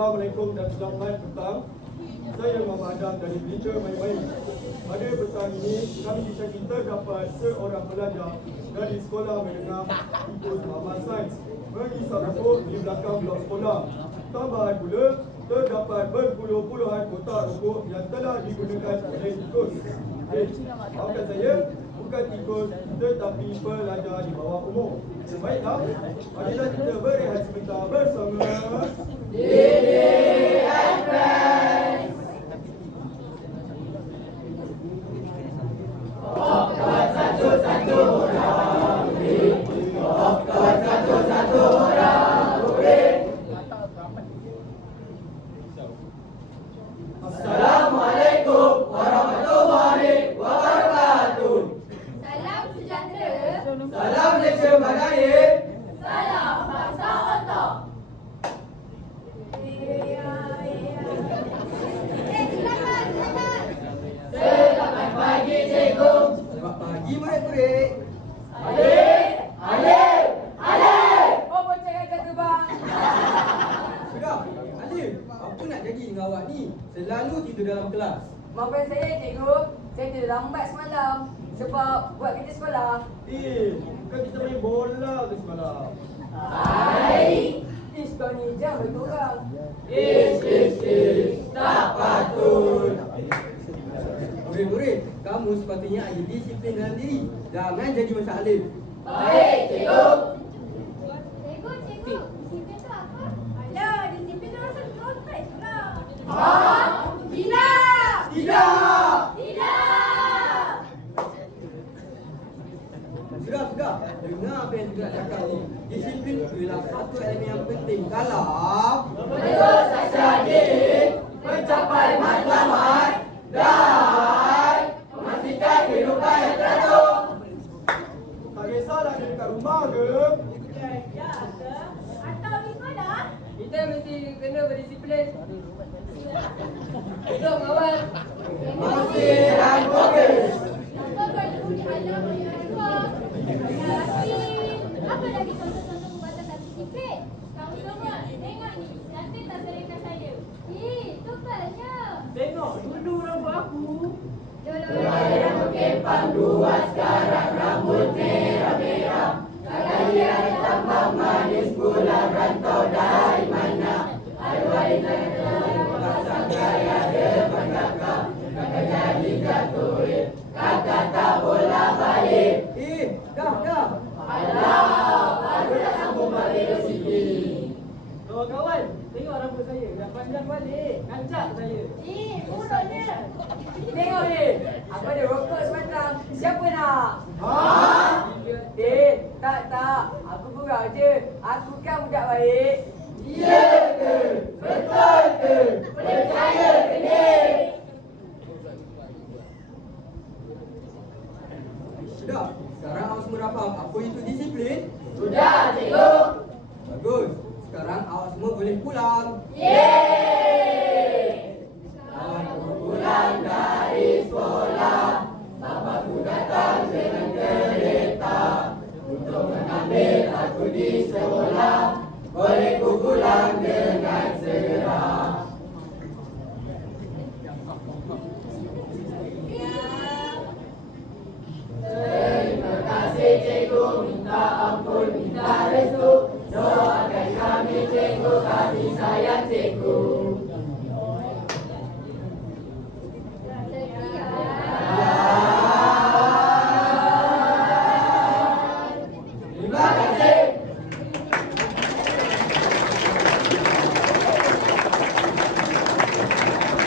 Assalamualaikum dan selamat petang. Saya Muhammad Adam dari Berita Main-Main. Pada petang ini, kami kita dapat seorang pelajar dari Sekolah Menengah Tikus Muhammad Sains menghisap rokok di belakang blok sekolah. Tambahan pula, terdapat berpuluh-puluhan kotak rokok yang telah digunakan oleh tikus. Maafkan saya, bukan tikus tetapi pelajar di bawah umur. Baiklah, marilah kita berehat sebentar bersama Didi and Friends. Kawan satu-satu orang beri, kawan satu-satu orang beri. Assalamualaikum warahmatullahi wabarakatuh. Salam sejahtera. Salam Malaysia Merdeka. Salam bangsa otak. Silakan. Selamat pagi cikgu. Selamat pagi murid-murid. Alif. Oh, bocah yang kata bang. Sudah, Alif, apa nak jadi dengan awak ni? Selalu tidur dalam kelas. Maafkan saya cikgu, saya tidur lambat semalam sebab buat kerja sekolah. bukan kita main bola ke semalam? Ish, kau ni jam bagi orang. Tak patut. Murid-murid, kamu sepatutnya ada disiplin dalam diri. Jangan jadi macam Alif. Baik, cikgu. Cikgu, disiplin tu apa? Alah, disiplin tu rasa context lah. Tidak. Tidak. Sudah. Dengar apa yang cikgu nak cakap ni. Disiplin ialah satu elemen yang penting dalam mencapai matlamat dan memastikan kehidupan yang teratur. Tak kisahlah dia dekat rumah ke? Atau di sekolah? Kita mesti kena berdisiplin. Jom kawan. Masih dan fokus. Apa perlu diajar oleh orang tua? Yasin. Apa lagi contoh-contoh pembatasan disiplin? Kamu semua, tengok ni. Cantik tak serengkan saya? Tukarnya. Tengok dulu rambut aku. Rambut kepang dua sekarang rambut merah-merah. Kalian tambah manis pula rantau dari mana? Aduh, pasang gaya depan kakak. Kakak jadi jatuhin, kakak tak bola balik. Dah. Alah, baru nak sambung balik ke sini. Kawan-kawan, tengok rambut saya. Dah panjang balik. Kancak saya. Mulutnya. Tengok ni. Aku ada rokok sebatang. Siapa nak? Tak. Aku gurau je. Aku kan budak baik. Ya ke? Betul ke? Percaya ke ni? Sudah. Sekarang awak semua dah faham apa itu disiplin? Sudah, cikgu. Bagus. Sekarang awak semua boleh pulang. Aku pulang dari sekolah. Bapakku datang dengan kereta untuk mengambil aku di sekolah. Boleh ku pulang dengan segera.